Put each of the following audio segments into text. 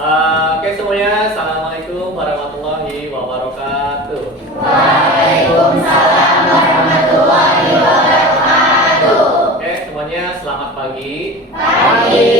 Oke semuanya, Assalamualaikum warahmatullahi wabarakatuh. Waalaikumsalam warahmatullahi wabarakatuh. Oke semuanya, selamat pagi. Pagi.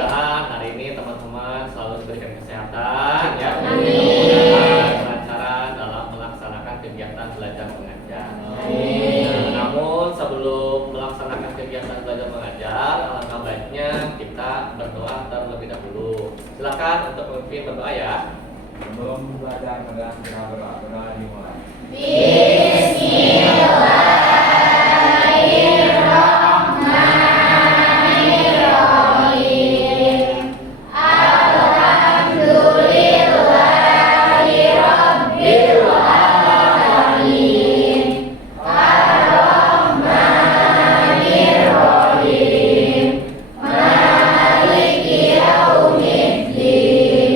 Mudah-mudahan hari ini teman-teman selalu diberikan kesehatan ya. Amin. Dan kelancaran dalam melaksanakan kegiatan belajar mengajar. Amin. Namun sebelum melaksanakan kegiatan belajar mengajar, alangkah baiknya kita berdoa terlebih dahulu. Silakan untuk memimpin berdoa ya. Sebelum belajar dengan kita berdoa dimulai. Bismillahirrahmanirrahim. Alhamdulillahirabbil alamin. Ar-Rahmanirrahim. Maliki yaumiddin.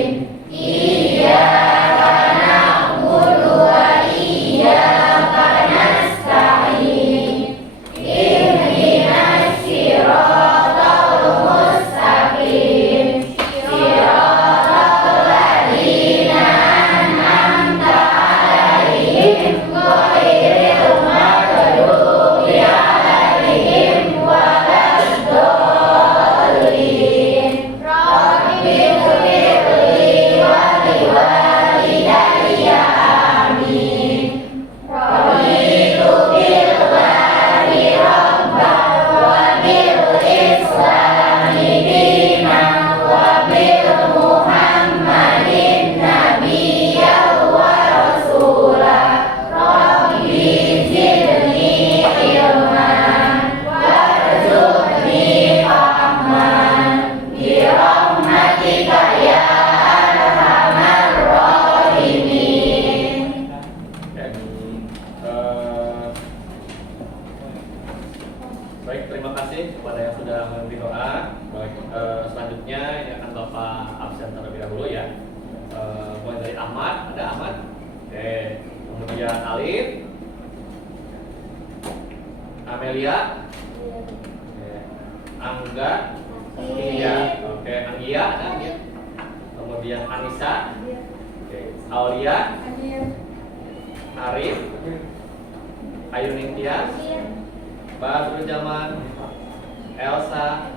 Iyyaka na'budu wa iyyaka nasta'in. Ihdinas siratal mustaqim. Siratal ladzina an'amta 'alaihim ghairil maghdubi 'alaihim waladdallin. Rabbighfirli wa liwalidayya amin. Raditu billahi rabban wa bil islami dinan wa bil muhammadin nabiyyan wa rasula. Rabbi zidni ilman warzuqni fahman bi rahmatika ya arhamar rahimin. Baik, terima kasih kepada yang sudah memberi doa. Baik, selanjutnya ini akan Bapak absen terlebih dahulu ya. Mulai dari Ahmad, ada Ahmad. Oke, kemudian Alif, Amelia, oke. Angga, Iya, oke, Anggia, ada Anggia. Kemudian Anissa, oke. Aulia, Arif, Ayu Ningtyas, Badrul Jaman, Elsa,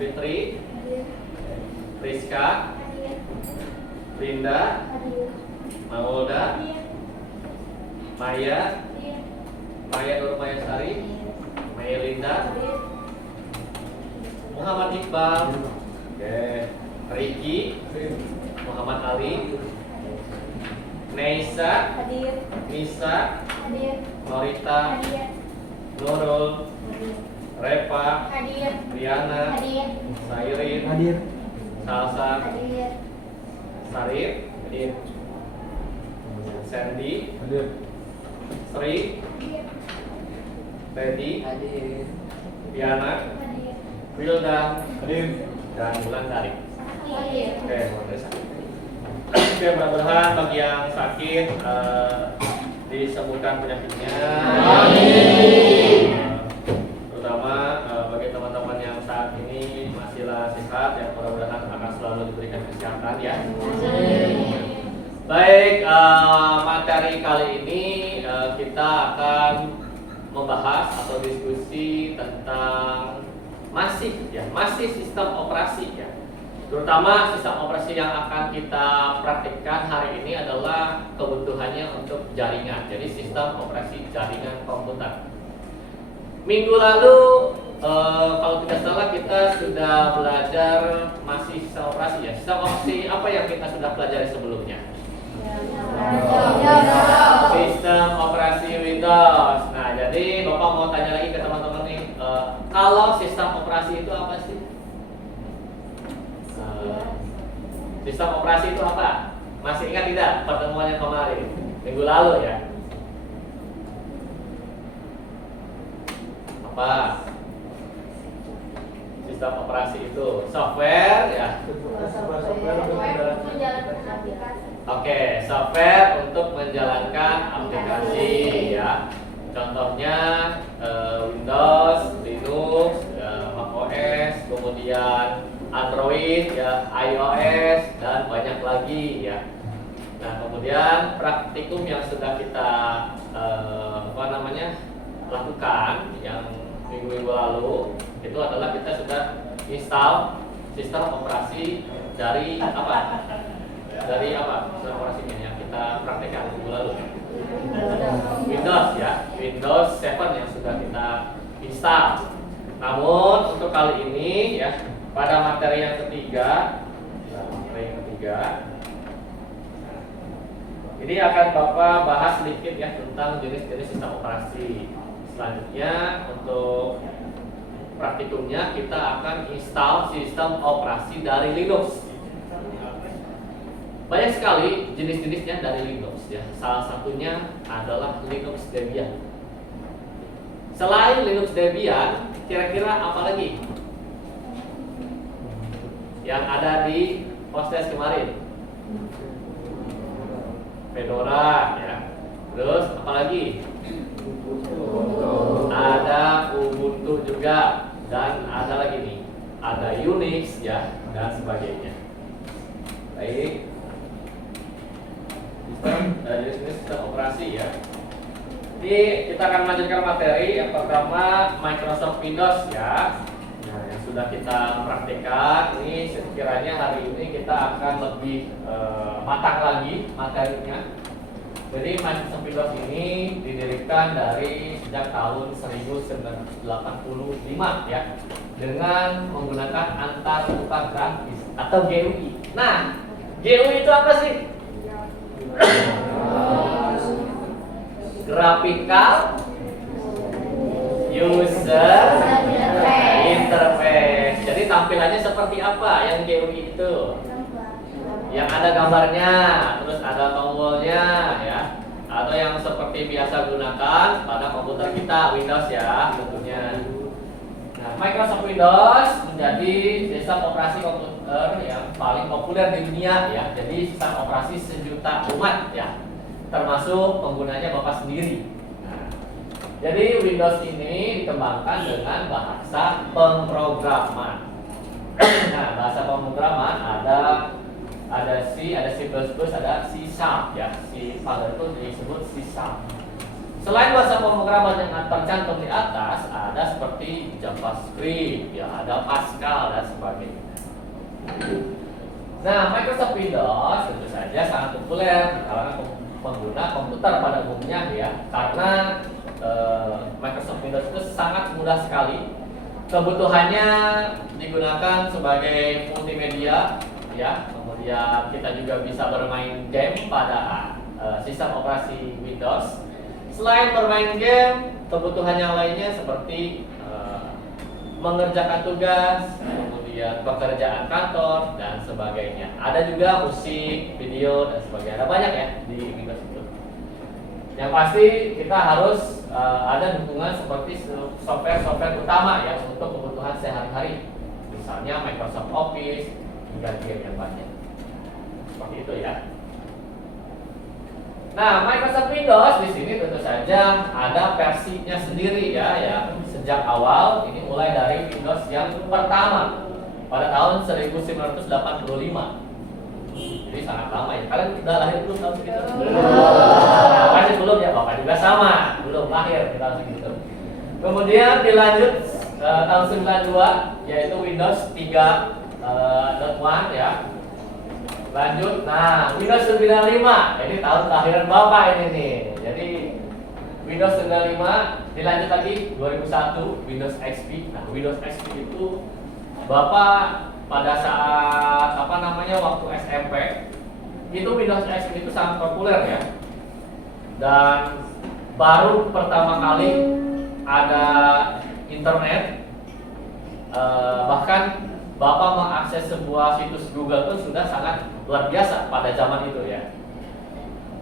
Fitri, Rizka, Linda, Maulda, Maya, Maya Nur Mayasari, Maya Linda, Muhammad Iqbal, oke, Riki, Muhammad Ali, Neisa, Nisa, Norita, Nurul, Reva, Riana, Sairin, Hadir. Salsa, Sarif, Sandy, Hadir. Sri, Teddy, Diana, Wilda, Hadir. dan Wulandari. Oke, Oke, mudah-mudahan bagi yang sakit disembuhkan penyakitnya. Amin. Terutama bagi teman-teman yang saat ini masihlah sehat, yang mudah-mudahan akan selalu diberikan kesehatan ya. Baik, materi kali ini kita akan membahas atau diskusi tentang masih sistem operasi ya. Terutama sistem operasi yang akan kita praktikkan hari ini adalah kebutuhannya untuk jaringan. Jadi sistem operasi jaringan komputer. Minggu lalu kalau tidak salah kita sudah belajar masih sistem operasi ya. Sistem operasi apa yang kita sudah pelajari sebelumnya? Sistem operasi Windows. Nah, jadi Bapak mau tanya lagi ke teman-teman nih, kalau sistem operasi itu apa sih? Sistem operasi itu apa? Masih ingat tidak pertemuan yang kemarin minggu lalu ya? Apa? Sistem operasi itu software ya. Oke, software untuk menjalankan aplikasi ya. Contohnya Windows, Linux, macOS, kemudian Android, ya, iOS, dan banyak lagi ya. Nah, kemudian praktikum yang sudah kita lakukan yang minggu-minggu lalu itu adalah kita sudah install sistem operasi dari apa? Dari apa? Sistem operasinya yang kita praktekkan minggu lalu. Windows ya, Windows 7 yang sudah kita install. Namun untuk kali ini ya, pada materi yang ketiga, ini akan Bapak bahas sedikit ya tentang jenis-jenis sistem operasi. Selanjutnya untuk praktikumnya kita akan install sistem operasi dari Linux. Banyak sekali jenis-jenisnya dari Linux ya. Salah satunya adalah Linux Debian. Selain Linux Debian, kira-kira apa lagi yang ada di Hostess kemarin? Fedora ya. Terus apa lagi? Ada Ubuntu juga, dan ada lagi nih, ada Unix ya, dan sebagainya. Baik. Jenis-jenis sistem operasi ya. Ini kita akan melanjutkan materi. Yang pertama Microsoft Windows ya. Nah, yang sudah kita praktekkan, ini sekiranya hari ini kita akan lebih matang lagi materinya. Jadi Microsoft Windows ini didirikan dari sejak tahun 1985 ya, dengan menggunakan antarmuka grafis atau GUI. Nah, GUI itu apa sih? Graphical User Interface. Jadi tampilannya seperti apa yang GUI itu? Yang ada gambarnya, terus ada tombolnya ya, atau yang seperti biasa gunakan pada komputer kita, Windows ya tentunya. Nah, Microsoft Windows menjadi sistem operasi komputer yang paling populer di dunia ya. Jadi sistem operasi sejuta umat ya, termasuk penggunanya Bapak sendiri. Nah, jadi Windows ini dikembangkan dengan bahasa pemrograman. Nah, bahasa pemrograman ada C, ada C++, ada C# ya. C pada itu disebut C#. Selain bahasa pemrograman yang tercantum di atas, ada seperti JavaScript ya, ada Pascal dan sebagainya. Nah, Microsoft Windows tentu saja sangat populer di kalangan pengguna komputer pada umumnya ya, karena Microsoft Windows itu sangat mudah sekali. Kebutuhannya digunakan sebagai multimedia ya, kemudian kita juga bisa bermain game pada sistem operasi Windows. Selain bermain game, kebutuhan yang lainnya seperti mengerjakan tugas, kemudian pekerjaan kantor dan sebagainya. Ada juga musik, video dan sebagainya. Ada banyak ya di Windows itu. Yang pasti kita harus ada dukungan seperti software utama ya untuk kebutuhan sehari-hari. Misalnya Microsoft Office, hingga game yang banyak. Seperti itu ya. Nah, Microsoft Windows di sini tentu saja ada versinya sendiri ya, yang sejak awal ini mulai dari Windows yang pertama pada tahun 1985. Jadi sangat lama ya. Kalian udah lahir belum tahun segitu? Nah, masih belum ya, Bapak juga sama, belum lahir di tahun segitu. Kemudian dilanjut tahun 92 yaitu Windows 3.1 ya. Lanjut, nah Windows 95, ini tahun kelahiran Bapak ini nih. Jadi Windows 95 dilanjut lagi 2001 Windows XP. Nah, Windows XP itu Bapak pada saat waktu SMP itu Windows XP itu sangat populer ya. Dan baru pertama kali ada internet, bahkan Bapak mengakses sebuah situs Google pun sudah sangat luar biasa pada zaman itu ya.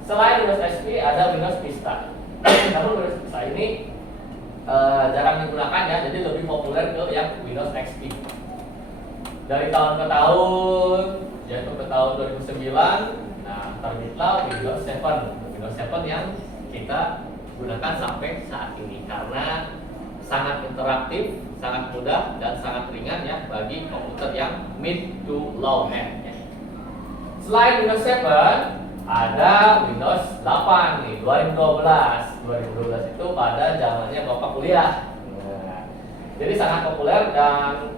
Selain Windows XP ada Windows Vista. Namun Windows Vista ini jarang digunakan ya, jadi lebih populer ke yang Windows XP. Dari tahun ke tahun, yaitu ke tahun 2009, nah terbitlah Windows 7. Windows 7 yang kita gunakan sampai saat ini karena sangat interaktif, sangat mudah dan sangat ringan ya bagi komputer yang mid to low end ya. Selain Windows 7 ada Windows 8 nih 2012 itu pada zamannya Bapak kuliah. Nah, jadi sangat populer dan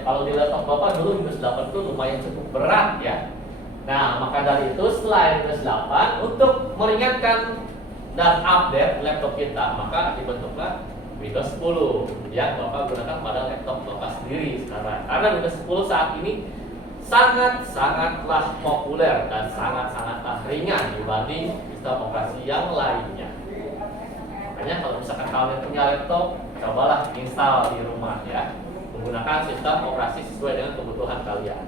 kalau di laptop Bapak dulu Windows 8 itu lumayan cukup berat ya. Nah, maka dari itu selain Windows 8 untuk meringankan dan update laptop kita, maka dibentuklah Windows 10 yang Bapak gunakan pada laptop Bapak sendiri sekarang. Karena Windows 10 saat ini sangatlah populer dan sangatlah ringan dibanding sistem operasi yang lainnya. Makanya kalau misalkan kalian punya laptop, cobalah install di rumah ya, menggunakan sistem operasi sesuai dengan kebutuhan kalian.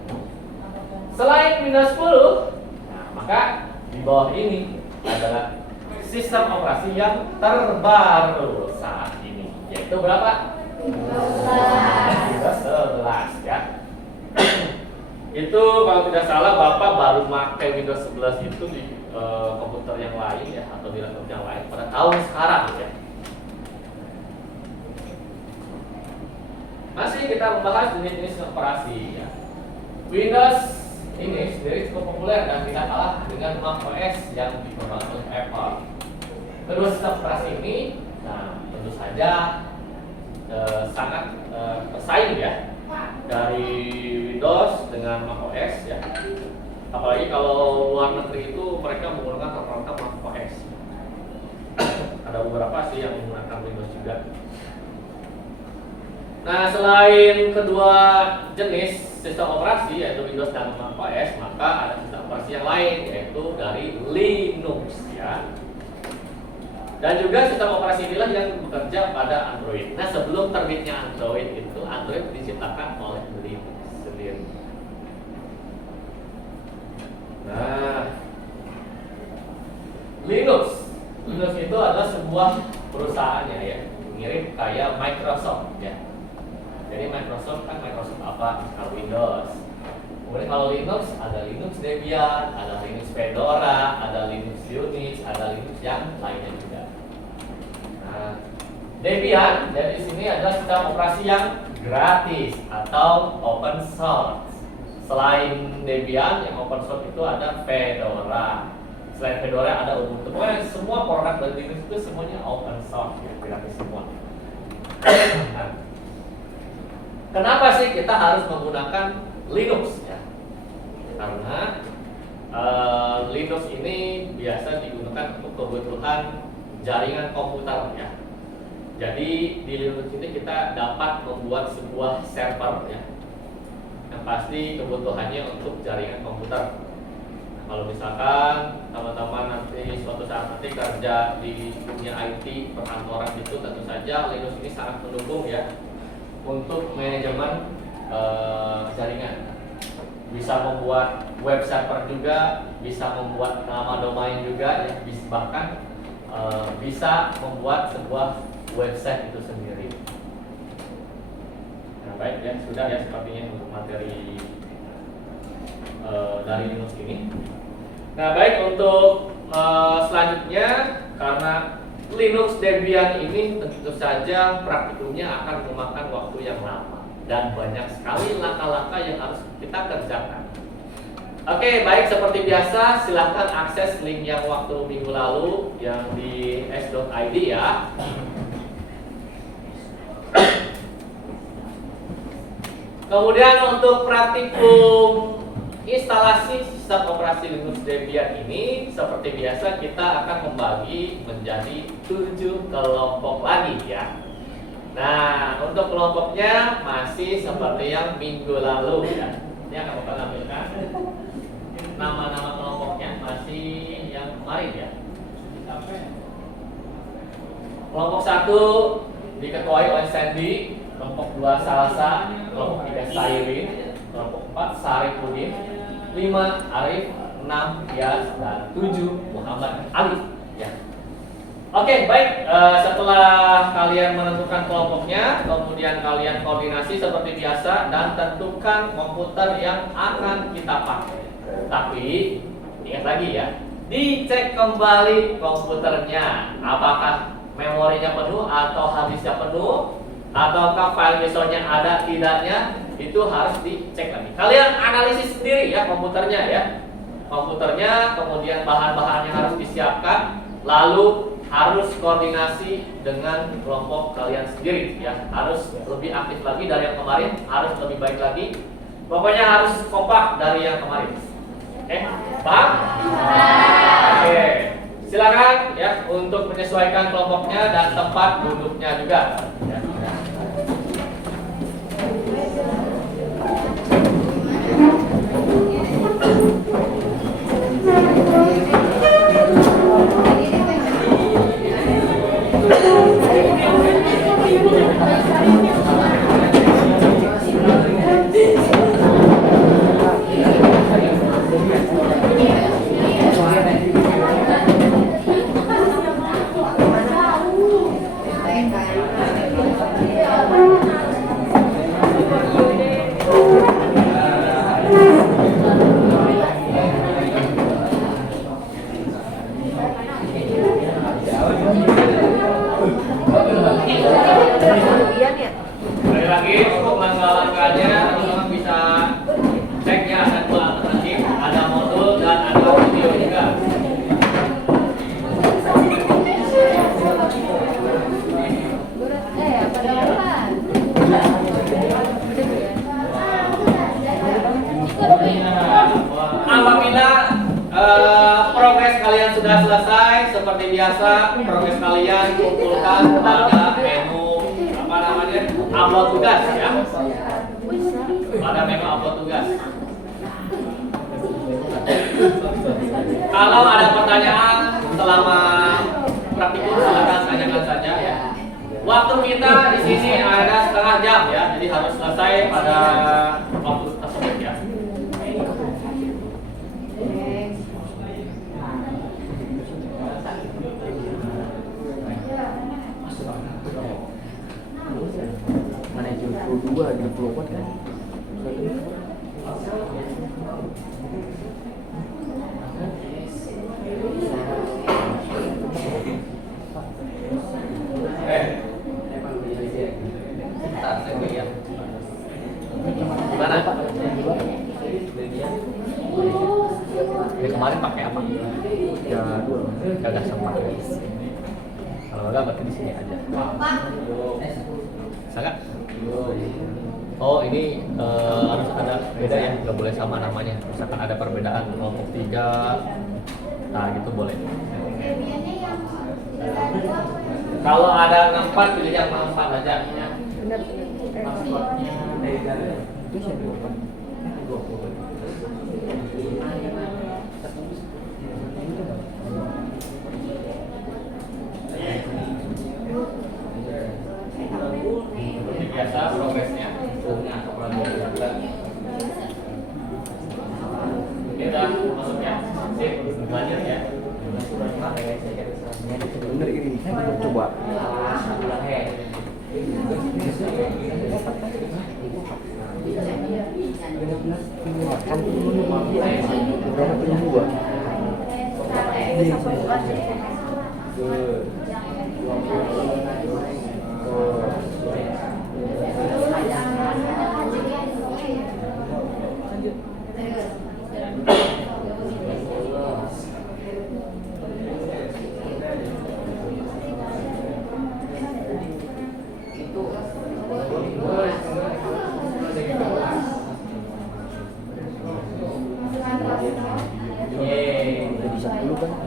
Selain Windows 10, nah, maka di bawah ini adalah sistem operasi yang terbaru saat ini, yaitu berapa? Windows 11 ya. Itu kalau tidak salah Bapak baru pakai Windows 11 itu di komputer yang lain ya, atau di laptop yang lain pada tahun sekarang ya. Masih kita membahas jenis-jenis operasi ya. Windows ini sendiri cukup populer dan tidak kalah dengan macOS yang dikembangkan oleh Apple. Kedua sistem operasi ini, nah tentu saja sangat bersaing ya dari Windows dengan macOS ya. Apalagi kalau luar negeri itu mereka menggunakan rata-rata macOS. Ada beberapa sih yang menggunakan Windows juga. Nah, selain kedua jenis sistem operasi yaitu Windows dan macOS, maka ada sistem operasi yang lain yaitu dari Linux ya. Dan juga sistem operasi inilah yang bekerja pada Android. Nah, sebelum terbitnya Android itu, Android diciptakan oleh Linux sendiri. Nah, Linux itu adalah sebuah perusahaannya ya, mirip kayak Microsoft ya. Jadi Microsoft apa? Windows. Kemudian kalau Linux ada Linux Debian, ada Linux Fedora, ada Linux Unix, ada Linux yang lainnya juga. Nah, Debian dari sini adalah sistem operasi yang gratis atau open source. Selain Debian yang open source itu ada Fedora. Selain Fedora ada Ubuntu. Pokoknya semua produk dari Linux itu semuanya open source, ya, gratis semua. Nah, kenapa sih kita harus menggunakan Linux ya? Karena Linux ini biasa digunakan untuk kebutuhan jaringan komputer ya. Jadi di Linux ini kita dapat membuat sebuah server ya, yang pasti kebutuhannya untuk jaringan komputer. Kalau misalkan teman-teman nanti suatu saat nanti kerja di dunia IT perkantoran itu, tentu saja Linux ini sangat mendukung ya untuk manajemen jaringan. Bisa membuat web server juga, bisa membuat nama domain juga, ya, bahkan bisa membuat sebuah website itu sendiri. Nah, baik ya, sudah ya sepertinya untuk materi dari Linux ini. Nah, baik untuk selanjutnya, karena Linux Debian ini tentu saja praktikumnya akan memakan waktu yang lama dan banyak sekali langkah-langkah yang harus kita kerjakan. Oke, baik, seperti biasa silahkan akses link yang waktu minggu lalu yang di s.id ya. Kemudian untuk praktikum instalasi sistem operasi Linux Debian ini, seperti biasa kita akan membagi menjadi 7 kelompok lagi ya. Nah, untuk kelompoknya masih seperti yang minggu lalu ya. Ini akan Bapak tampilkan nama-nama kelompoknya masih yang kemarin ya. Kelompok 1 diketuai oleh Sandy, kelompok 2 Salsa, kelompok 3 Sairin, kelompok 4 Saripudin, 5 Arif, 6 Yas, dan 7 Muhammad Ali ya. Oke, baik, setelah kalian menentukan kelompoknya, kemudian kalian koordinasi seperti biasa dan tentukan komputer yang akan kita pakai. Tapi ingat lagi ya, dicek kembali komputernya apakah memorinya penuh atau habisnya penuh, ataukah file misalnya ada tidaknya, itu harus dicek lagi. Kalian analisis sendiri ya komputernya ya. Komputernya, kemudian bahan-bahan yang harus disiapkan, lalu harus koordinasi dengan kelompok kalian sendiri ya. Harus lebih aktif lagi dari yang kemarin, harus lebih baik lagi. Pokoknya harus kompak dari yang kemarin. Oke, paham? Oke. Silakan ya untuk menyesuaikan kelompoknya dan tempat duduknya juga. Ya. Sekali lagi untuk langkah-langkahnya teman-teman bisa cek ya, ada dua alternatif, ada modul dan ada video juga. Apabila progres kalian sudah selesai, seperti biasa progres kalian kumpulkan pada menu apa namanya, upload tugas ya. Pada menu upload tugas. Kalau ada pertanyaan selama praktikum silakan tanyakan saja ya. Waktu kita di sini ada setengah jam ya, jadi harus selesai pada waktu tersebut ya. Mana 22, 20 watt kan? Gimana? Ini kemarin pakai apa? Ya, dua. Gak sempat. Kalau enggak berarti di sini aja. Sangat? Oh ini harus ada beda ya, nggak boleh sama namanya. Misalkan ada perbedaan kelompok 3, nah gitu boleh. Kalau ada 4 pilih yang 4 aja ya. Biasa progresnya. Kita masuk ya. Sip, lanjut ya. Bener ini, coba. Kan berapa punya gua? Jadi 10 kan?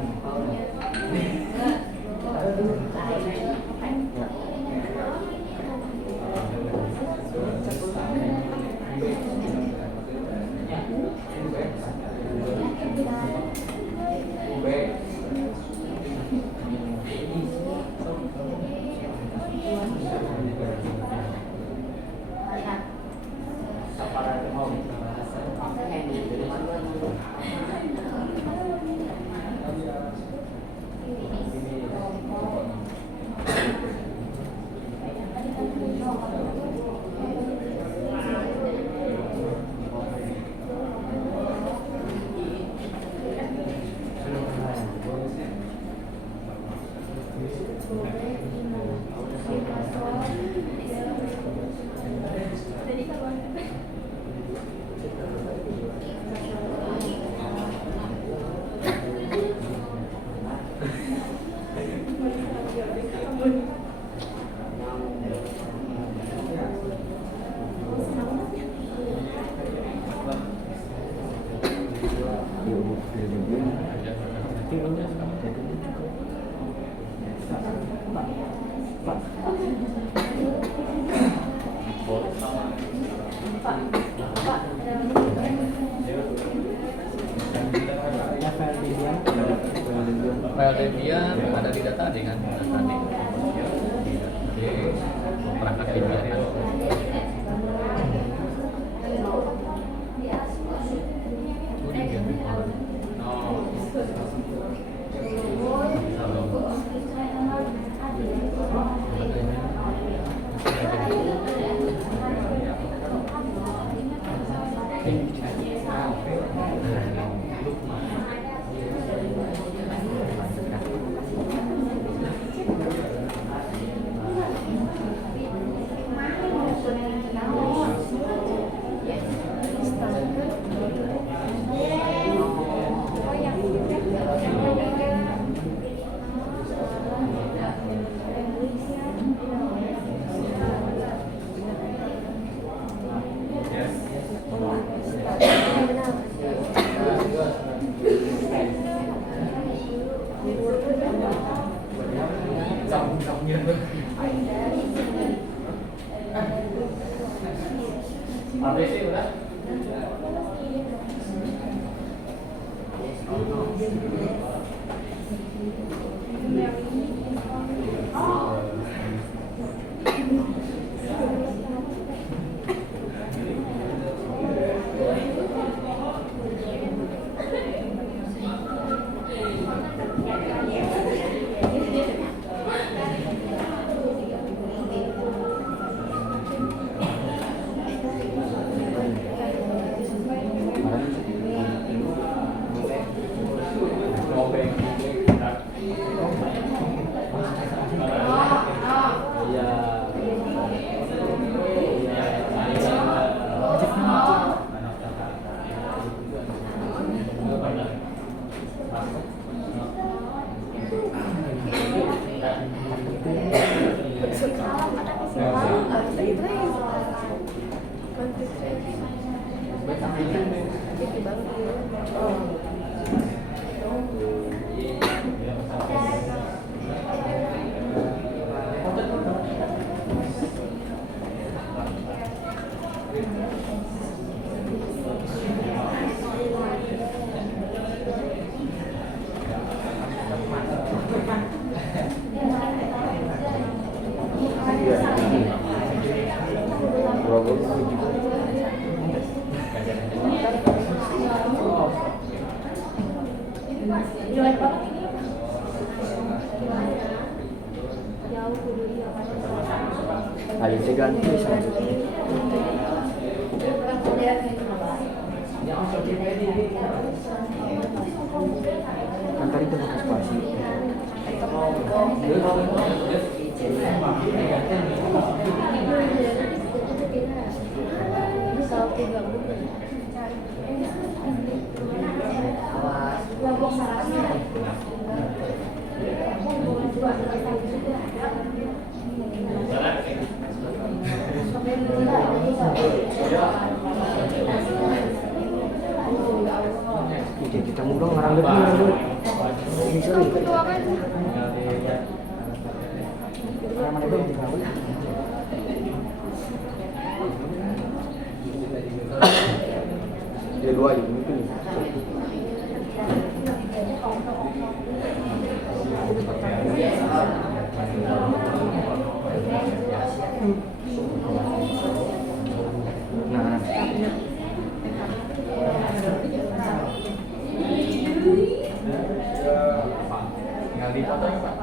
Nanti lu jadi Pak. File Debian ada di data dengan tadi. Jadi perangkat Debian kan. ABC udah? Ayo saya ganti selanjutnya. Kan tadi itu pakai spasi. Jadi kita murah ngarang dulu. Ini sering. Dia dua aja mungkin. Nah, Tinggal dipoto ya Pak.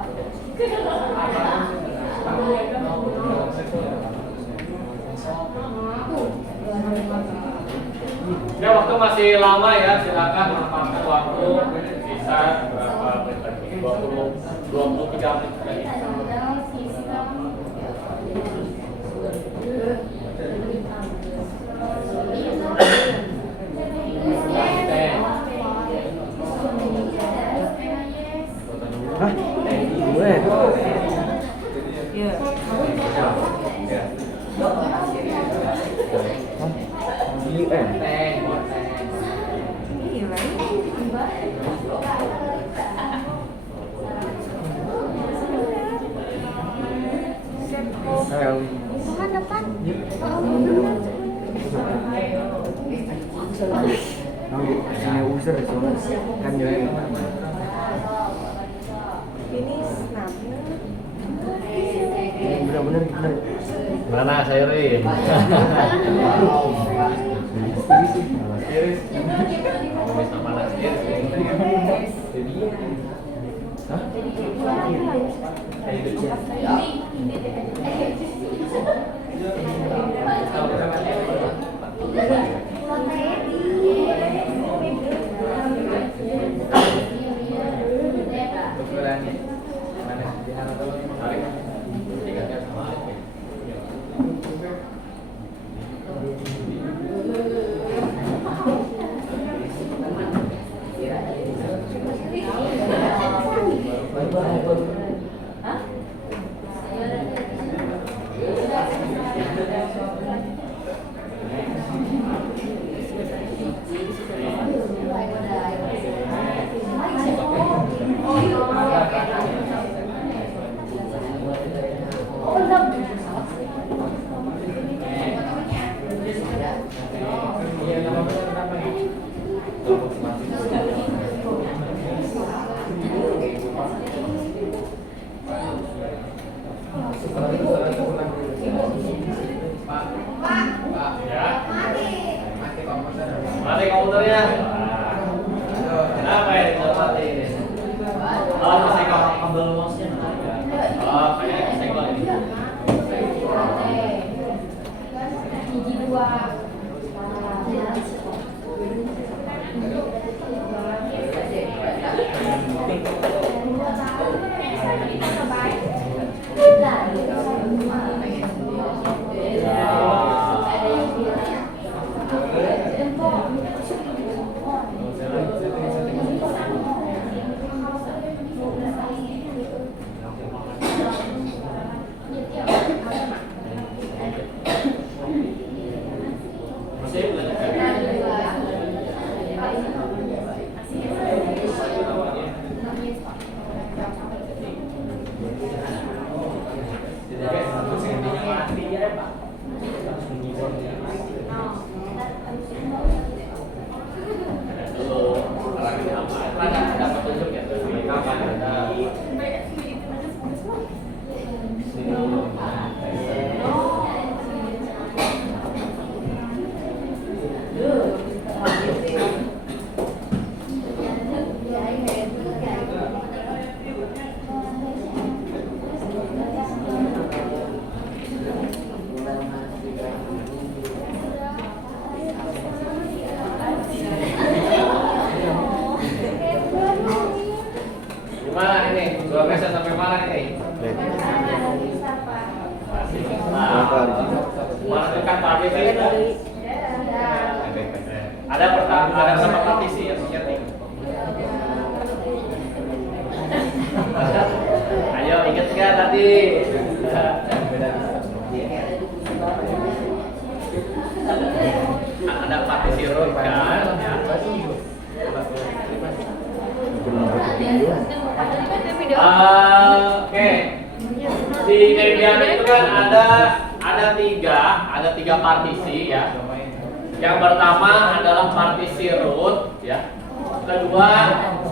Ya waktu masih lama ya, silakan manfaatkan waktu bisa berapa menit lagi? 23 menit lagi. hah? Boleh. Iya. Hah? Ini Iya, right? Sini user soalnya kan jadi Ini senamnya. bener. Mana Syairin? Bisa mana mati komputernya. Kenapa ya bisa mati ini? Oh, masih kabel mouse-nya. Oh, kayak senggol ini. Gigi dua. Gimana ini? Dua meja sampai mana ini? Mana dekat partisi itu? Ada sama partisi ya, setting. Ayo inget nggak tadi? Ada partisi root kan? Ya. Oke. Di Debian itu kan ada tiga partisi ya. Yang pertama adalah partisi root ya. Kedua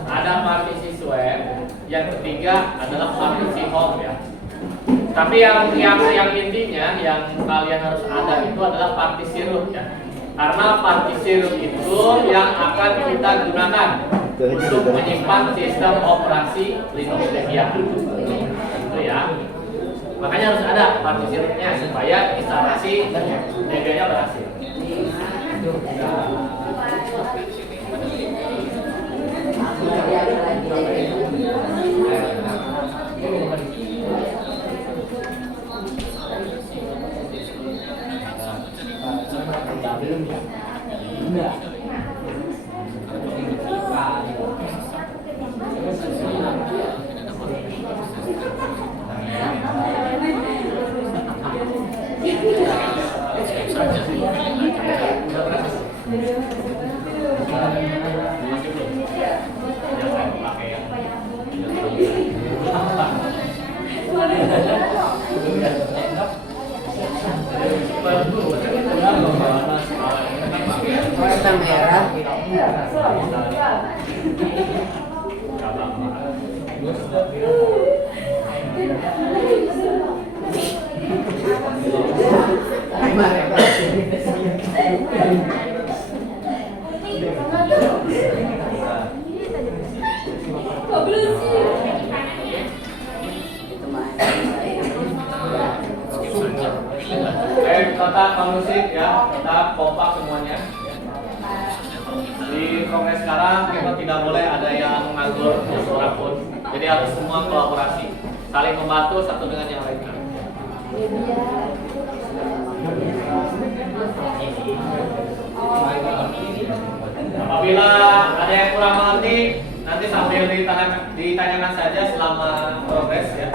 ada partisi swap. Yang ketiga adalah partisi home ya. Tapi yang intinya yang kalian harus ada itu adalah partisi root ya. Karena partisi root itu yang akan kita gunakan untuk menyimpan sistem operasi Linux Debian. Itu ya. Makanya harus ada partisi rootnya supaya instalasi Debian-nya berhasil. merah. Tetap kondusif ya, tetap kompak semuanya. Di kongres sekarang kita tidak boleh ada yang nganggur seorang pun. Jadi harus semua kolaborasi, saling membantu satu dengan yang lainnya. Apabila ada yang kurang mengerti, nanti sambil ditanyakan saja selama progres ya.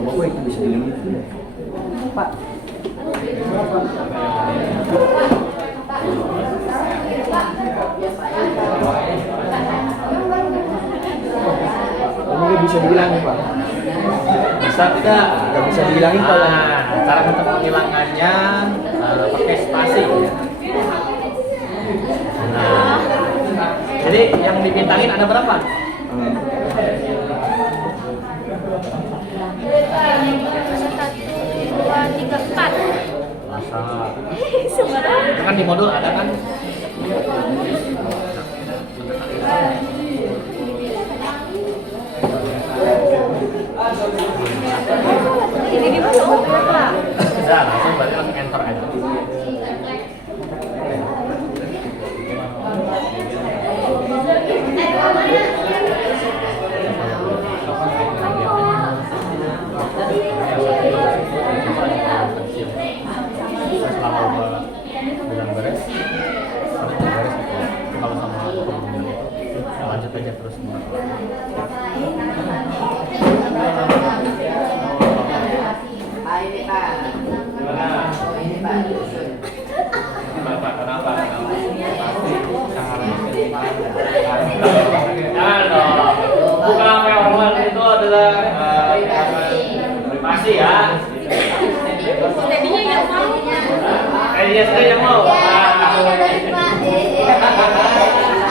Bapak itu bisa dilindungi. Pak. Ini bisa dibilangin Pak. Bisa tidak? Nggak bisa dibilangin Pak. Cara untuk menghilangkannya pakai spasi. Nah, jadi yang dibintangin ada berapa? Itu kan di modul ada kan? Ini dimasuk Pak. Bisa, langsung balik langsung enter aja. Lanjut aja terus. Kenapa? Jangan dong. Bukan hormon itu adalah privasi ya. Jadinya yang mau. Dia sendiri yang mau.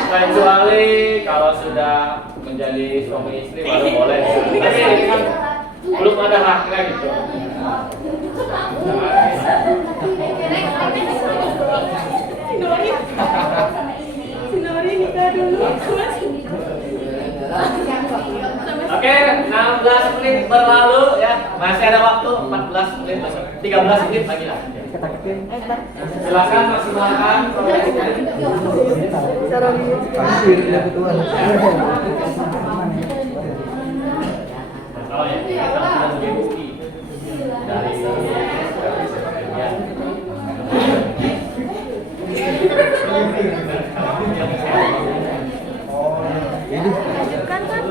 Kecuali kalau sudah menjadi suami istri baru boleh. Tapi kan belum ada haknya gitu. Sinori nikah dulu. Oke, 16 menit berlalu ya. Masih ada waktu 14 menit, 13 menit lagi lah. Silakan maksimalkan progresnya. Oh ya, kita sudah punya bukti dari Lanjutkan Pak.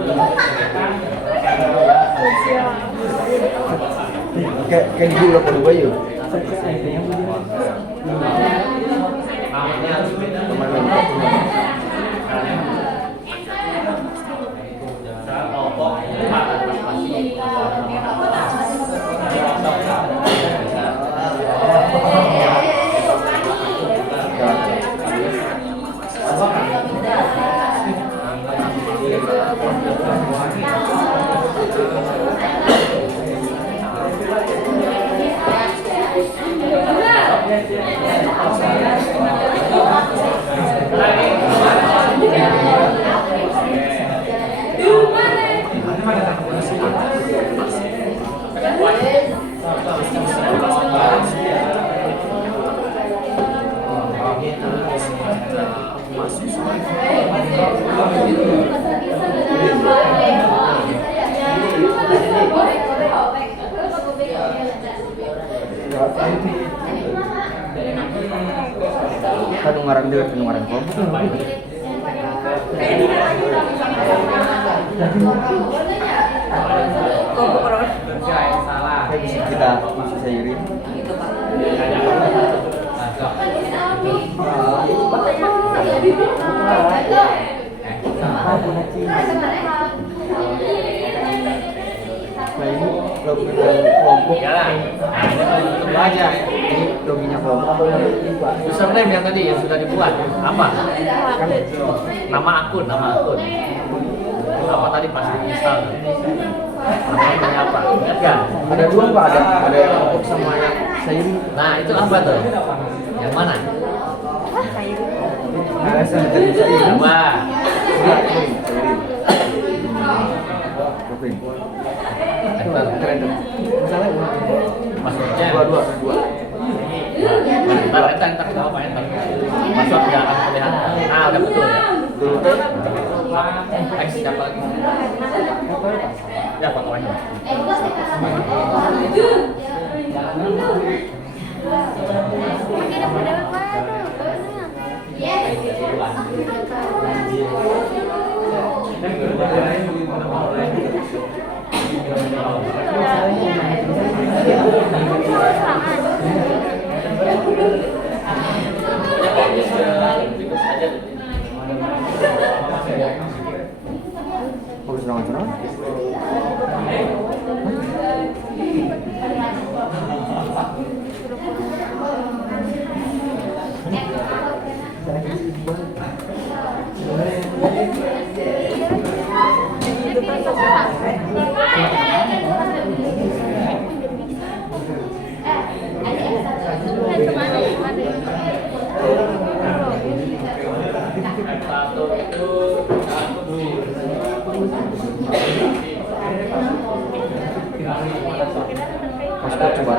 Kayak di Pulau Kedua yuk. namanya harus beda. Cara kelompok lagi Kanungaran deu kanungaran kelompok. Salah. Kita sayurin. Nah ini kelompok. Ya lah. Tunggu aja. Ini loginya kelompok. Username yang tadi yang sudah dibuat apa? Nama akun. Apa tadi pasti install. Namanya apa? Ingat kan? Ada dua Pak, ada yang kelompok sama yang sayurin. Nah itu apa tuh? Yang mana? Ada sayurin. Dua. Keren tuh. Misalnya Passwordnya. dua. Entar jawab Pak, entar. Password tidak akan terlihat. Nah udah betul ya. Dulu tuh. Siapa lagi? Ya Pak Wahyu. Fokus naon-naon. Satu itu Paspor coba.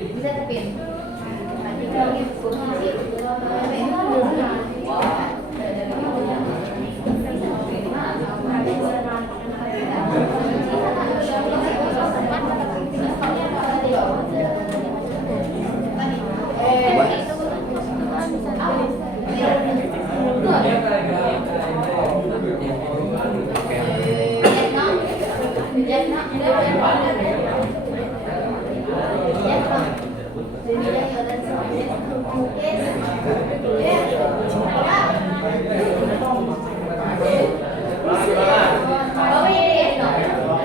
Bisa tepin.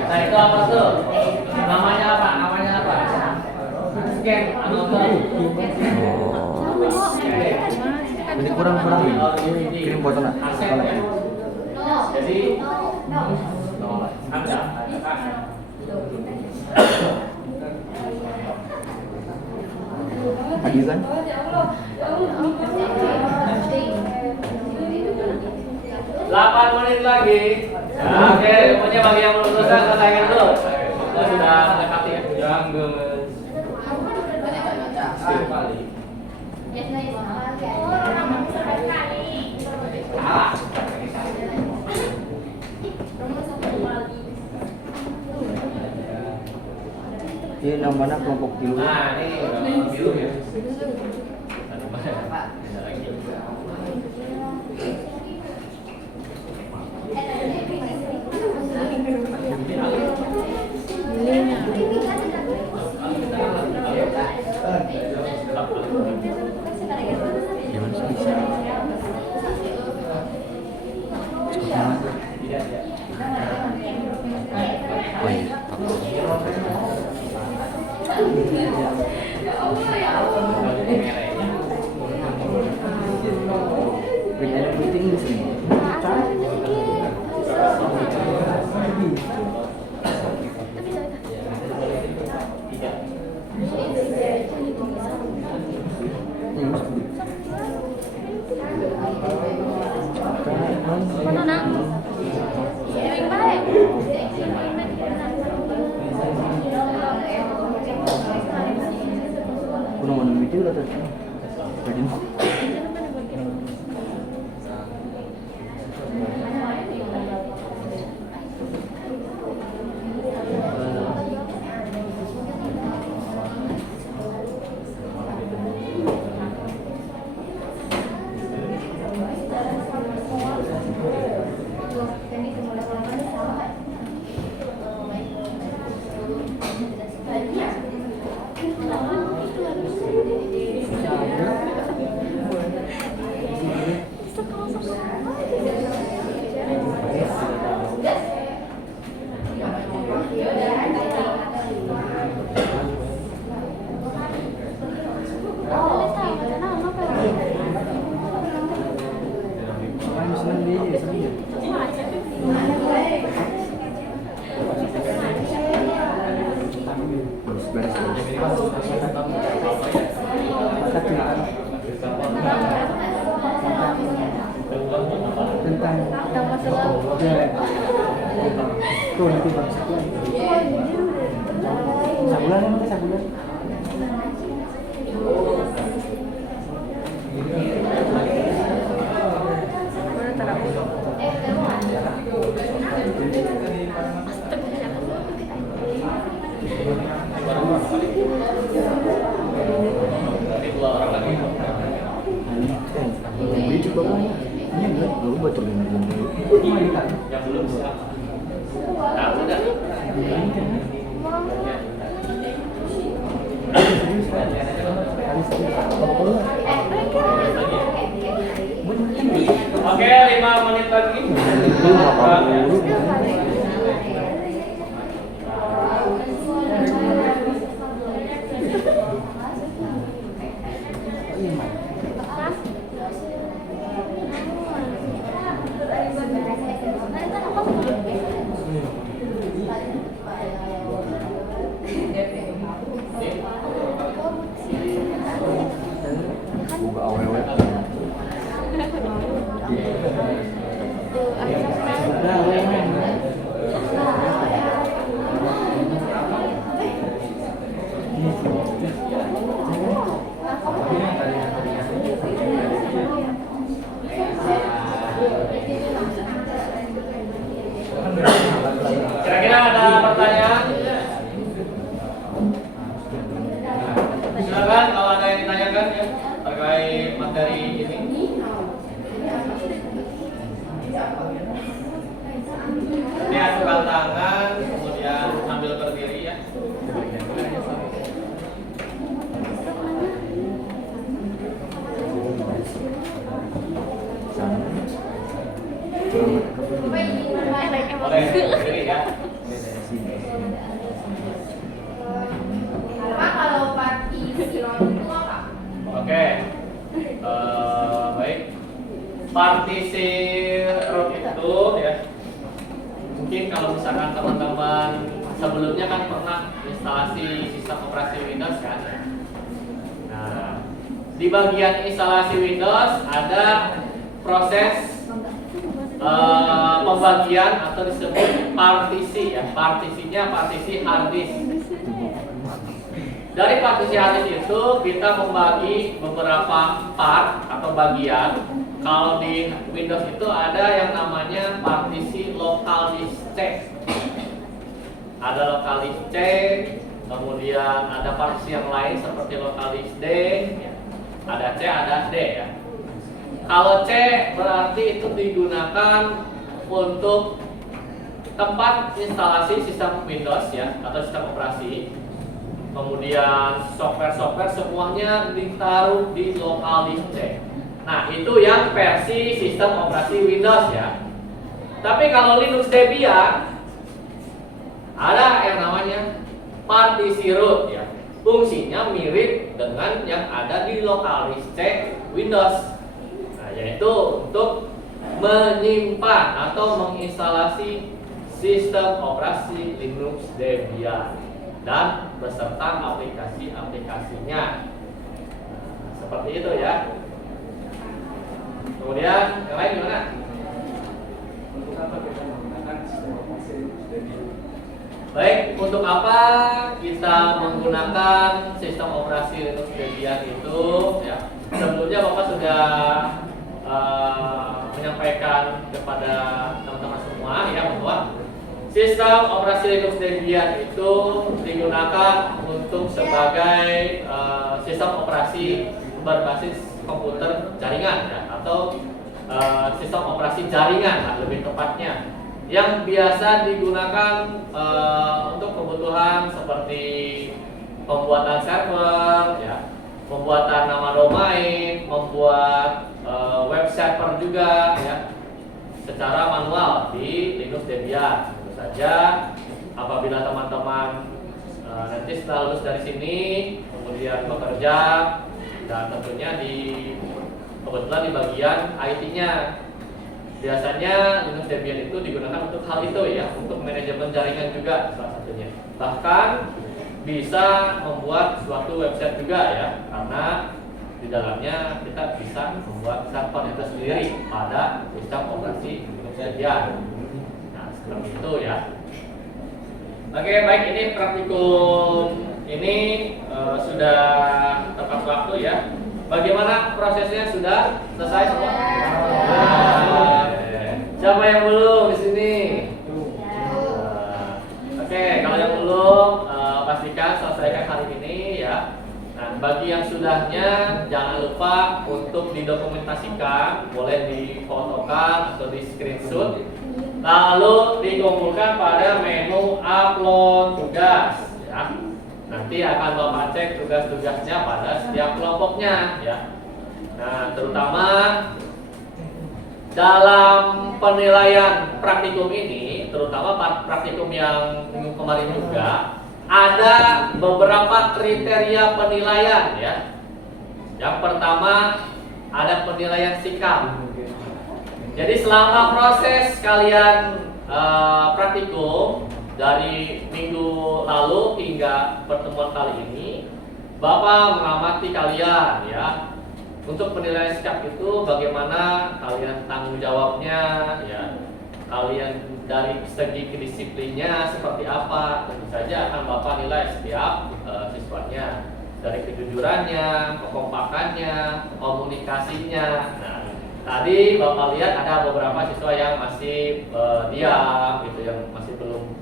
Nah itu apa tuh? Namanya apa? Scan Ini kurang kirim foto nak. Jadi ada. Adi kan? 8 menit lagi. Nah, oke, pokoknya bagi yang belum selesai selesaikan dulu. Kita sudah mendekati ya. Jangan. Ini namanya kelompok tilu. Nah, ini udah biru ya. Ada lagi. Gimana sih bisa? Oh iya. Ada meeting di sini. Mana nak? Itu lah tadi. Tadi. Tentang masalah Tuh nanti bangsa sabulan ya mas sabulan. Ini coba ini enggak belum baca dulu. Yang belum siap. Nah, udah. Oke, 5 menit lagi. Kira-kira ada pertanyaan? Silakan kalau ada yang ditanyakan ya terkait materi ini. Ini asukan tangan, kemudian sambil berdiri ya. Boleh berdiri ya. Pak, kalau partisi round itu apa? Oke. Baik. Partisi root itu ya. Mungkin kalau misalkan teman-teman sebelumnya kan pernah instalasi sistem operasi Windows kan. Nah, di bagian instalasi Windows ada proses pembagian atau disebut partisi ya. Partisinya partisi hard disk. Dari partisi hard disk itu kita membagi beberapa part atau bagian. Kalau di Windows itu ada yang namanya partisi local disk C. Ada local disk C, kemudian ada partisi yang lain seperti local disk D, ada C, ada D ya. Kalau C berarti itu digunakan untuk tempat instalasi sistem Windows ya atau sistem operasi. Kemudian software-software semuanya ditaruh di local disk C. Nah, itu yang versi sistem operasi Windows ya. Tapi kalau Linux Debian ada yang namanya partisi root ya. Fungsinya mirip dengan yang ada di local disk C Windows. Nah, yaitu untuk menyimpan atau menginstalasi sistem operasi Linux Debian dan beserta aplikasi-aplikasinya. Seperti itu ya. Kemudian yang lain gimana? Untuk apa kita menggunakan sistem operasi Debian? Baik, untuk apa kita menggunakan sistem operasi Linux Debian itu? Ya, sebelumnya Bapak sudah menyampaikan kepada teman-teman semua ya bahwa sistem operasi Linux Debian itu digunakan untuk sebagai sistem operasi berbasis komputer jaringan ya, atau sistem operasi jaringan lebih tepatnya, yang biasa digunakan untuk kebutuhan seperti pembuatan server, ya, pembuatan nama domain, membuat web server juga, ya, secara manual di Linux Debian. Tentu saja apabila teman-teman nanti setelah lulus dari sini kemudian bekerja dan tentunya kebetulan di bagian IT-nya, biasanya Linux Debian itu digunakan untuk hal itu ya, untuk manajemen jaringan juga salah satunya. Bahkan bisa membuat suatu website juga ya, karena di dalamnya kita bisa membuat server itu sendiri pada sistem operasi Linux Debian. Nah, seperti itu ya. Oke, baik, ini praktikum ini sudah tepat waktu ya. Bagaimana prosesnya, sudah selesai semua? Siapa yang belum di sini? Oke, kalau yang belum pastikan selesaikan hari ini ya. Nah, bagi yang sudahnya jangan lupa untuk didokumentasikan, boleh difotokan atau di screenshot, lalu dikumpulkan pada menu upload tugas ya. Nanti akan Bapak cek tugas-tugasnya pada setiap kelompoknya ya. Nah, terutama dalam penilaian praktikum ini, terutama praktikum yang minggu kemarin juga, ada beberapa kriteria penilaian ya. Yang pertama ada penilaian sikap. Jadi selama proses kalian praktikum dari minggu lalu hingga pertemuan kali ini, Bapak mengamati kalian ya. Untuk penilaian sikap itu bagaimana kalian tanggung jawabnya ya, kalian dari segi kedisiplinnya seperti apa, tentu saja akan Bapak nilai setiap siswanya, dari kejujurannya, kekompakannya, komunikasinya. Nah, tadi Bapak lihat ada beberapa siswa yang masih diam gitu, yang masih belum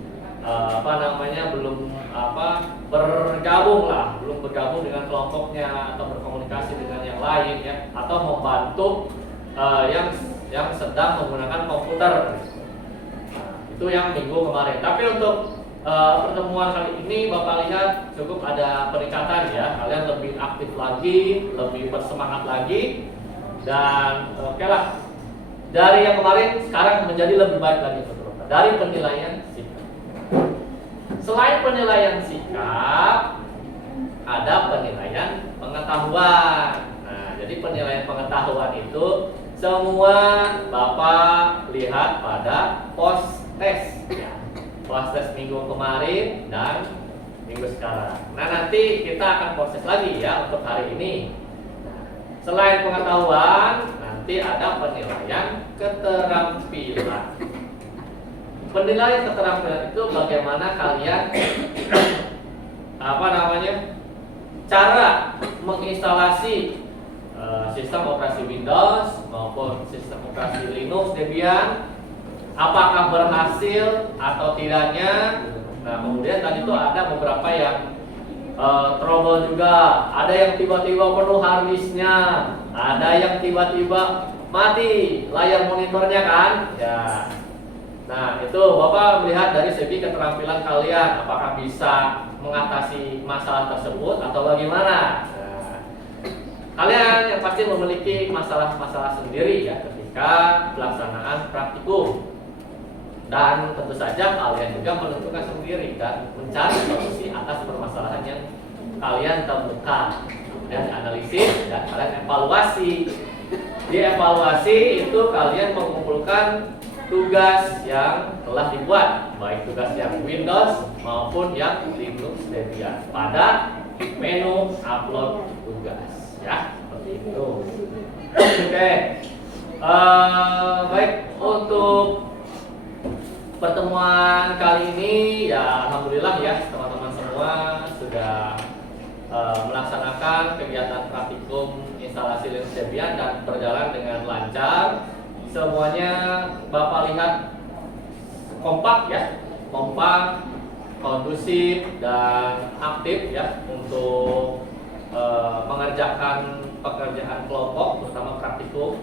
belum bergabung dengan kelompoknya atau berkomunikasi dengan yang lain ya, atau membantu yang sedang menggunakan komputer. Itu yang minggu kemarin. Tapi untuk pertemuan kali ini Bapak lihat cukup ada peningkatan ya, kalian lebih aktif lagi, lebih bersemangat lagi, dan oke lah, dari yang kemarin sekarang menjadi lebih baik lagi dari penilaian sikap. Selain penilaian sikap, ada penilaian pengetahuan. Nah, jadi penilaian pengetahuan itu semua Bapak lihat pada post test ya. Post test minggu kemarin dan minggu sekarang. Nah, nanti kita akan proses lagi ya untuk hari ini. Selain pengetahuan, nanti ada penilaian keterampilan. Penilaian keterampilan itu bagaimana kalian cara menginstalasi sistem operasi Windows maupun sistem operasi Linux Debian, apakah berhasil atau tidaknya. Nah, kemudian tadi itu ada beberapa yang trouble juga, ada yang tiba-tiba penuh hard disknya, ada yang tiba-tiba mati layar monitornya kan ya. Nah, itu Bapak melihat dari segi keterampilan kalian, apakah bisa mengatasi masalah tersebut atau bagaimana. Nah, kalian yang pasti memiliki masalah-masalah sendiri ya ketika pelaksanaan praktikum, dan tentu saja kalian juga menentukan sendiri dan mencari solusi atas permasalahan yang kalian temukan, dan analisis dan kalian evaluasi. Di evaluasi itu kalian mengumpulkan tugas yang telah dibuat, baik tugas yang Windows maupun yang Linux Debian pada menu upload tugas ya, seperti itu. Oke. Baik, untuk pertemuan kali ini ya alhamdulillah ya teman-teman semua sudah melaksanakan kegiatan praktikum instalasi Linux Debian dan berjalan dengan lancar. Semuanya Bapak lihat kompak ya, kompak, kondusif dan aktif ya untuk mengerjakan pekerjaan kelompok terutama praktikum.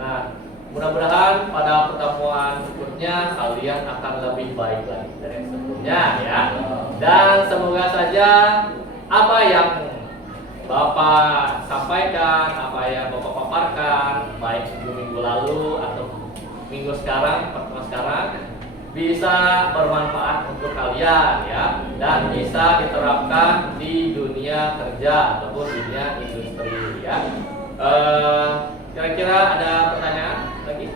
Nah, mudah-mudahan pada pertemuan berikutnya kalian akan lebih baik lagi dari sebelumnya ya. Dan semoga saja apa yang Bapak sampaikan, apa yang Bapak paparkan, baik minggu lalu atau minggu sekarang, pertemuan sekarang, bisa bermanfaat untuk kalian ya, dan bisa diterapkan di dunia kerja ataupun dunia industri ya. Kira-kira ada pertanyaan lagi?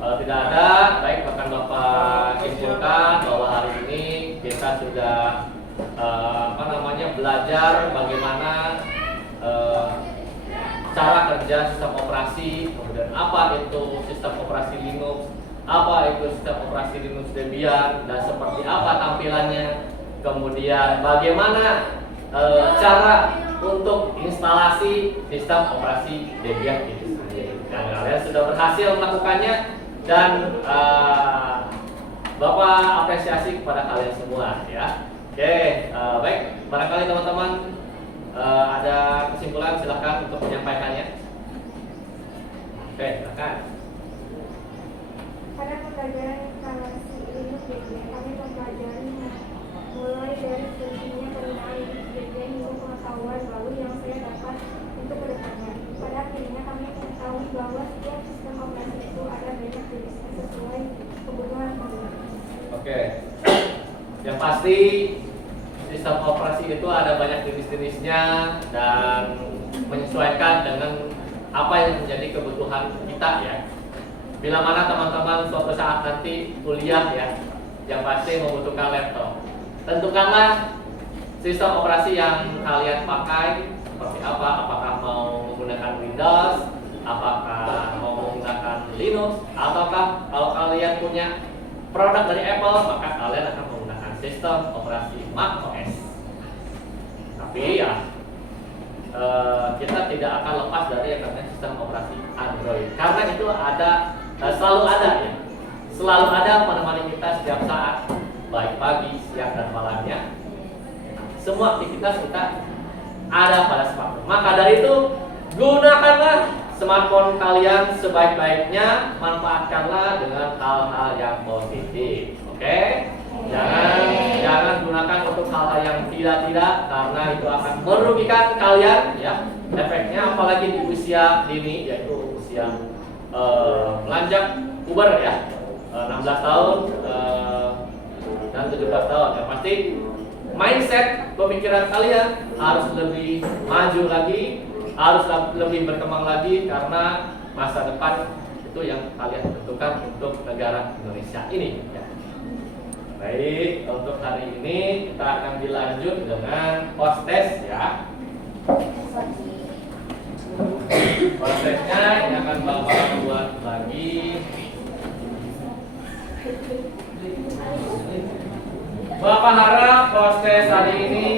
Kalau tidak ada, baik akan Bapak simpulkan bahwa hari ini kita sudah belajar bagaimana cara kerja sistem operasi, kemudian apa itu sistem operasi Linux, apa itu sistem operasi Linux Debian, dan seperti apa tampilannya, kemudian bagaimana cara untuk instalasi sistem operasi Debian itu sendiri. Dan kalian sudah berhasil melakukannya dan Bapak apresiasi kepada kalian semua ya. Oke, baik, barangkali teman-teman ada kesimpulan, silahkan untuk menyampaikannya. Oke, silahkan. Pada pembelajaran instalasi Linux Debian, kami mempelajari mulai dari fungsinya penggunaan Linux Debian hingga pengetahuan baru yang saya dapat untuk kedepannya. Pada akhirnya kami mengetahui bahwa setiap sistem operasi itu ada banyak jenisnya sesuai kebutuhan pengguna. Oke, yang pasti sistem operasi itu ada banyak jenis-jenisnya dan menyesuaikan dengan apa yang menjadi kebutuhan kita ya. Bila mana teman-teman suatu saat nanti kuliah ya, yang pasti membutuhkan laptop, tentukanlah sistem operasi yang kalian pakai seperti apa. Apakah mau menggunakan Windows, apakah mau menggunakan Linux, ataukah kalau kalian punya produk dari Apple, maka kalian akan menggunakan sistem operasi Mac OS. Tapi ya kita tidak akan lepas dari yang namanya sistem operasi Android, karena itu ada selalu ada ya, selalu ada menemani kita setiap saat, baik pagi, siang dan malamnya. Semua aktivitas kita ada pada smartphone. Maka dari itu gunakanlah smartphone kalian sebaik-baiknya, manfaatkanlah dengan hal-hal yang positif. Oke? Jangan gunakan untuk hal-hal yang tidak, karena itu akan merugikan kalian ya. Efeknya apalagi di usia dini, yaitu usia melonjak puber ya, 16 tahun dan 17 tahun. Yang pasti mindset pemikiran kalian harus lebih maju lagi, harus lebih berkembang lagi, karena masa depan itu yang kalian tentukan untuk negara Indonesia ini ya. Baik, untuk hari ini kita akan dilanjut dengan post test ya. Post testnya ini akan Bapak buat lagi. Bapak harap post test hari ini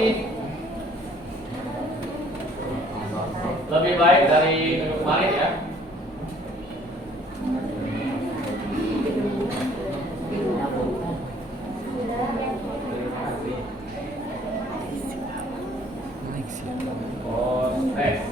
lebih baik dari minggu kemarin ya. Post test.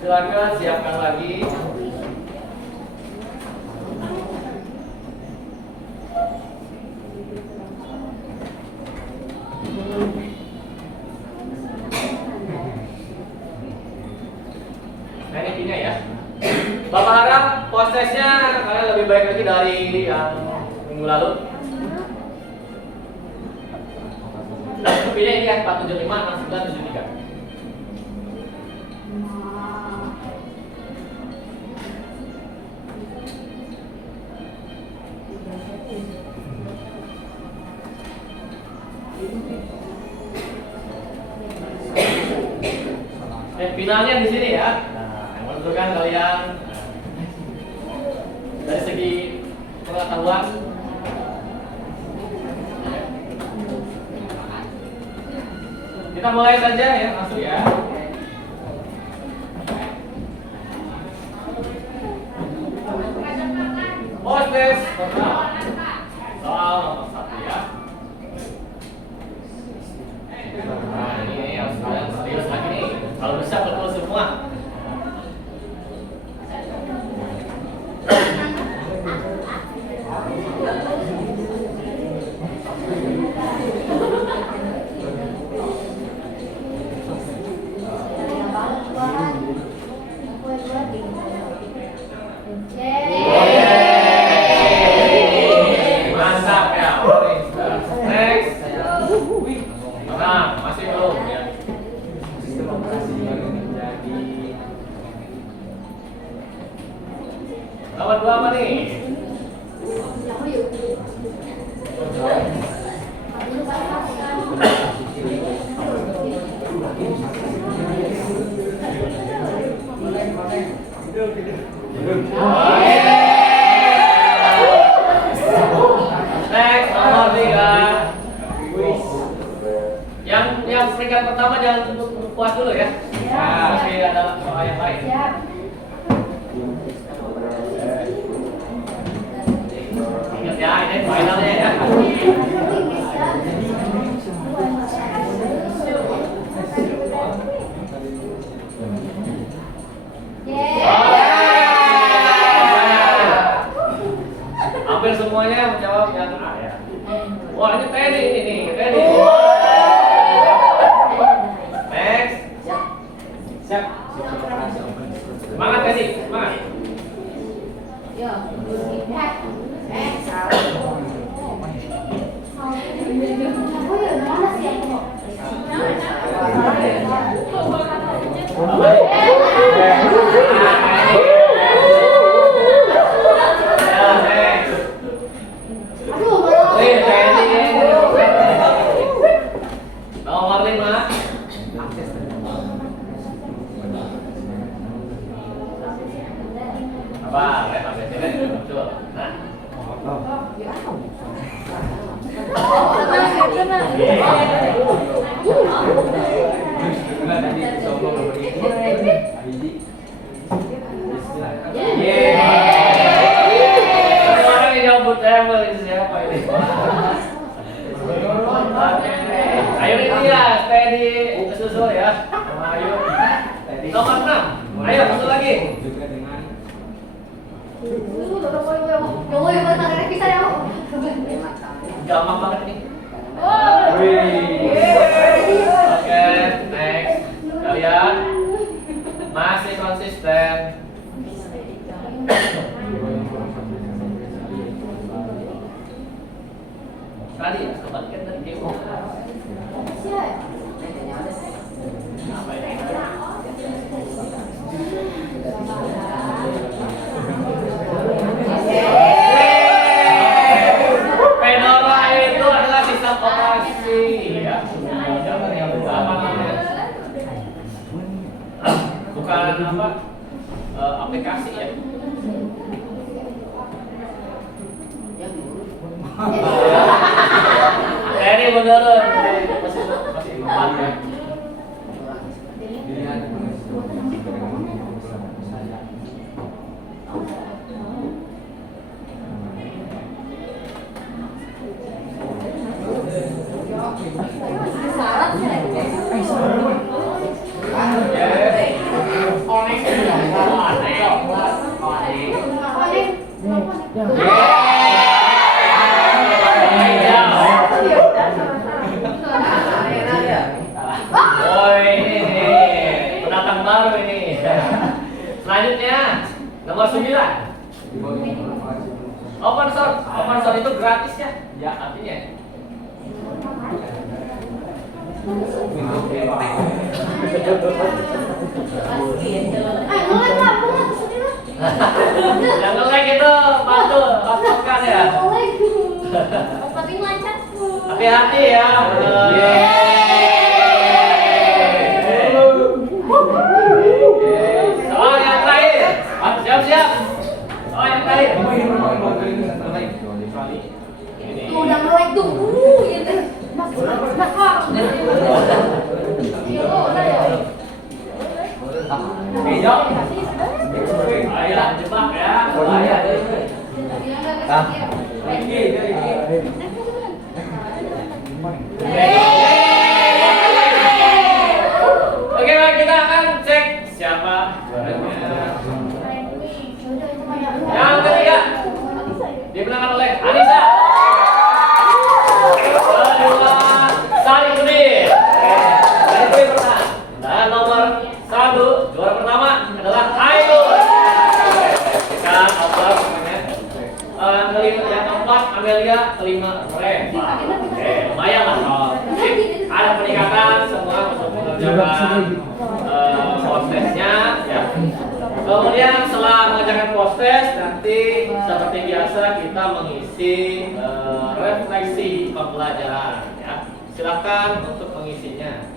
Silakan siapkan lagi. Nah ini pinnya ya. Bapak harap post testnya kalian lebih baik lagi dari yang minggu lalu. Pinnya ini ya 475 6973. Finalnya di sini ya. Nah, yang menentukan kalian dari segi pengetahuan. Kita mulai saja ya, langsung ya. Tes pertama. Soal nomor 1 ya. Nah, ini harus kalian serius lagi nih. Kalau bisa betul semua. Mantap ya. Next. Nah, masih belum ya. Sistem operasi baru menjadi Nomor 2 apa nih? Next, nomor 3. Yang peringkat pertama jangan puas dulu ya. Masih ada soal yang lain. Ingat ya, ini finalnya ya. Hampir semuanya menjawab yang A ya. Wah, ini Teddy ini nih, Teddy. Next. siap. Semangat Teddy, semangat. Nomor 5. Apa? Betul. Nah. Tadi sombong begitu. Orang yang jawab travel itu siapa ini? Ayo ini ya, Teddy susul ya. Ayo. Nomor 6. Ayo susul lagi. Juga dengan Gampang banget nih. Oke, next. Kalian masih konsisten. Tadi ya, kebalikan dari game. Apa ini? Penora itu adalah sistem operasi ya. Jangan yang apa namanya? Bukan apa? Aplikasi ya. Ini menurun masih 4 ya. pilihan Oh ini nih, pendatang baru ini. Selanjutnya nomor 9. Open source itu gratis ya? Ya artinya. Yang nge-like itu bantu, laporkan ya. Tapi lancar. Hati-hati ya. Soal yang terakhir. Siap-siap. Soal yang terakhir. Tuh udah melek tuh. Ya kan. Mas. Udah ya. Ayo. Ayo jebak ya. Oke, baik, kita akan cek siapa juaranya. Yang ketiga dimenangkan oleh Anissa. Kedua, Sarifudin. Sarifudin menang. Dan nomor 1 juara pertama adalah Ayu. Kita aplaus semuanya. Yang keempat Amelia, kelima Reva. Oke, lumayan lah. Ada peningkatan semua untuk mengerjakan postesnya ya. Kemudian setelah mengerjakan postes nanti seperti biasa kita mengisi refleksi pembelajaran ya. Silakan untuk mengisinya.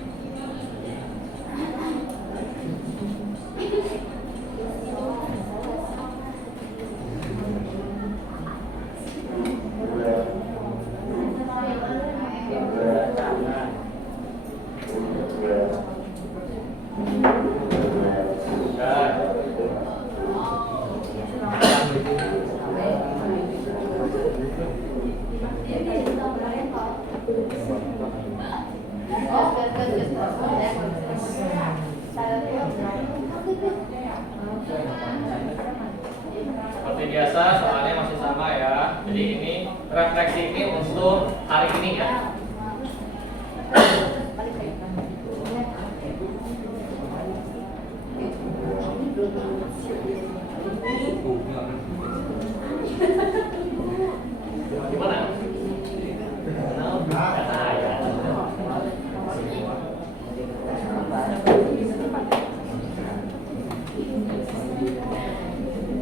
Seperti biasa soalnya masih sama ya. Jadi ini refleksi ini untuk hari ini ya. Gimana?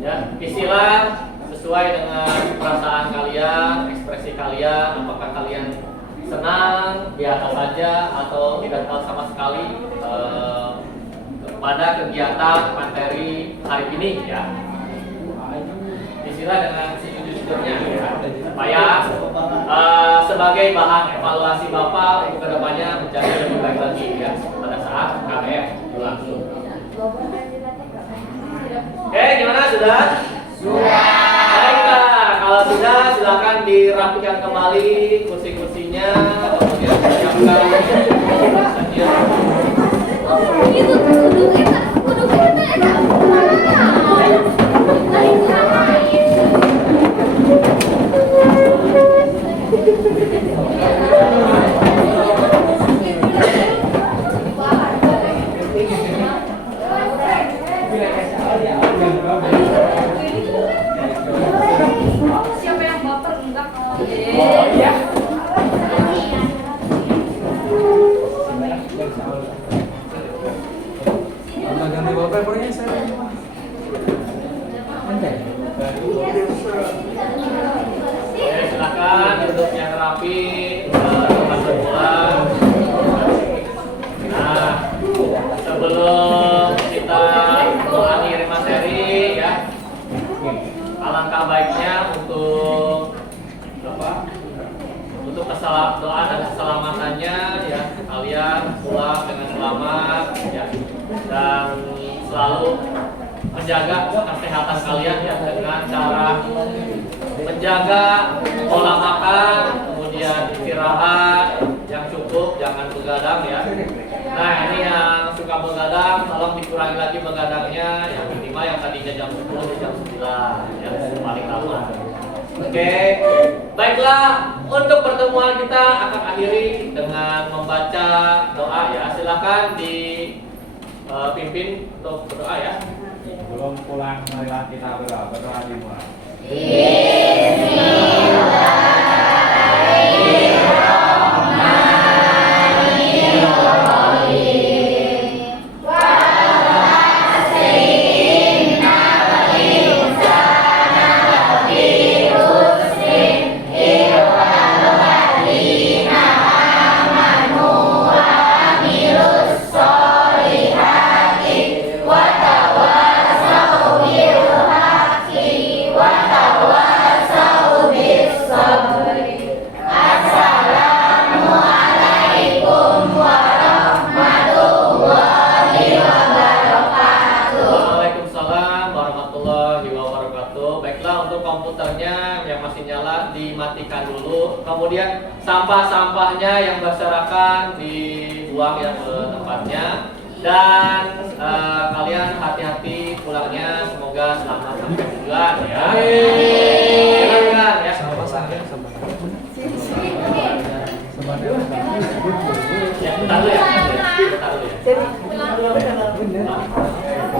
Ya, isilah sesuai dengan perasaan kalian, ekspresi kalian, apakah kalian senang, biasa saja, atau tidak tahu sama sekali pada kegiatan materi hari ini ya. Isilah dengan sejujur-jujurnya ya, supaya sebagai bahan evaluasi Bapak untuk kedepannya menjadi lebih baik lagi ya pada saat KBM berlangsung. Oke, gimana sudah? Sudah. Baiklah, kalau sudah silakan dirapikan kembali kursi-kursinya, kemudian siapkan Itu kuduknya enak. Siapa yang baper enggak kalau Ganti wallpapernya saya. Oke, silakan duduk yang rapi, tempat semula. Nah, sebelum kita mengakhiri materi ya, alangkah baiknya untuk apa? Untuk doa dan keselamatannya ya, kalian pulang dengan selamat ya, dan selalu menjaga kesehatan kalian ya dengan cara menjaga pola makan, kemudian istirahat yang cukup, jangan begadang ya. Nah, ini yang suka begadang, tolong dikurangi lagi begadangnya, yang minimal yang tadinya jam 10 di jam 9 ya, paling lama. Oke, baiklah, untuk pertemuan kita akan akhiri dengan membaca doa ya. Silakan dipimpin untuk berdoa ya. Belum pulang, marilah kita berdoa dimulai. Bismillahirrahmanirrahim. Baiklah, untuk komputernya yang masih nyala dimatikan dulu. Kemudian sampah-sampahnya yang berserakan dibuang ya ke tempatnya. Dan kalian hati-hati pulangnya, semoga selamat sampai tujuan ya. Silakan ya. Sampah saya, sampah.